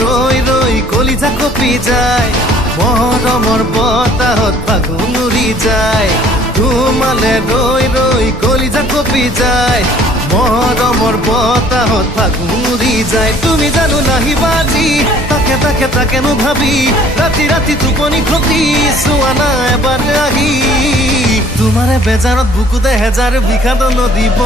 ৰৈ ৰৈ কলিজা কপি যায় মৰমৰ বতাহত ফাগুন উৰি যায় তোমালে ৰৈ ৰৈ কলিজা কপি যায় মৰমৰ বতাহত ফাগুন উৰি যায় তুমি জানো নাহিবা আজি তাকেনো ভাবি ৰাতি ৰাতি টোপনি ক্ষতি চোৱা না এবাৰ আহি তোমাৰে বেজাৰত বুকুতে হেজাৰ বিষাদ নদীব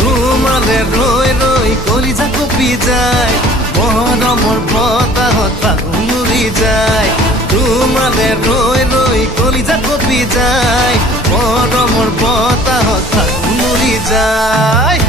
তোমালে ৰৈ ৰৈ কলিজা কপি যায় মৰমৰ বতাহত ফাগুন উৰি যায় তোমালে ৰৈ ৰৈ কলিজা কপি যায় মৰমৰ বতাহত ফাগুন উৰি যায়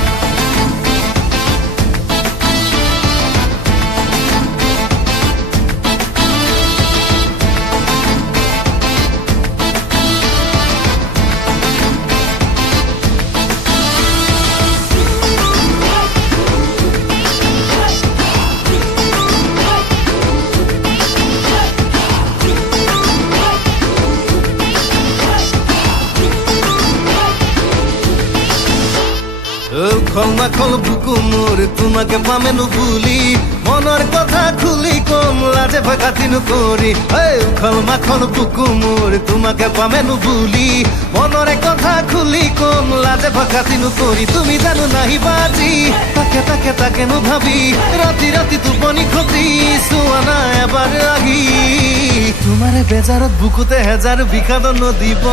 খল বুকু মোর তোমাকে পামেনু ভুলি মনের কথা খুলি কম লাজে ভাগাতি নকরি খল বুকু মোর তোমাকে পামেনু ভুলি মনের কথা খুলি কম লাজে ভাগাতি নকরি তুমি জানো নাহিবা আজি তাকেনো ভাবি ৰাতি ৰাতি টোপনি ক্ষতি চোৱা না এবাৰ আহি তোমাৰে বেজাৰত বুকুতে হেজাৰ বিষাদ নদীব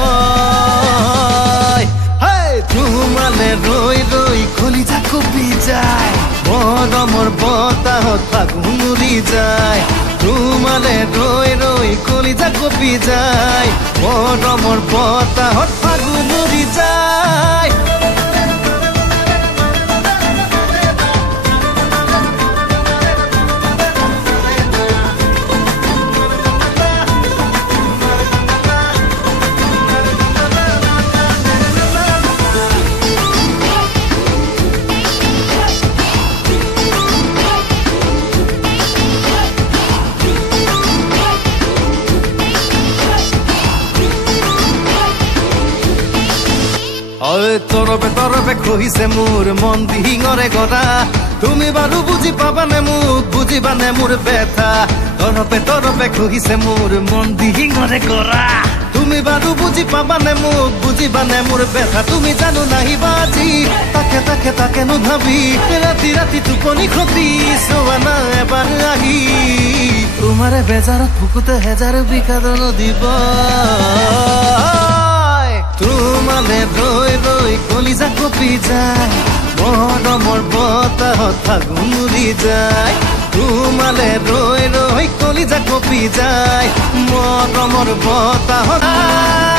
তোমালে ৰৈ ৰৈ কলিজা কপি যায় মৰমৰ বতাহত ফাগুন উৰি যায় তোমালে ৰৈ ৰৈ কলিজা কপি যায় মৰমৰ বতাহত ফাগুন উৰি যায় তৰপে খহিছে মোৰ মন দিহিঙৰে গৰা তুমি বাৰু বুজি পাবানে মোক বুজিবানে মোৰ ব্যথা তৰপে খহিছে মোৰ মন দিহিঙৰে গৰা তুমি বাৰু বুজি পাবানে মোক বুজিবানে মোৰ ব্যথা তুমি জানো নাহিবা আজি তাকেনো ভাবি ৰাতি ৰাতি টোপনি ক্ষতি চোৱা না এবাৰ আহি তোমাৰে বেজাৰত বুকুতে হেজাৰ বিষাদ নদীব তোমালে ৰৈ ৰৈ কলিজা কপি যায় মৰমৰ বতাহত ফাগুন উৰি যায় তোমালে ৰৈ ৰৈ কলিজা কপি যায় মৰমৰ বতাহত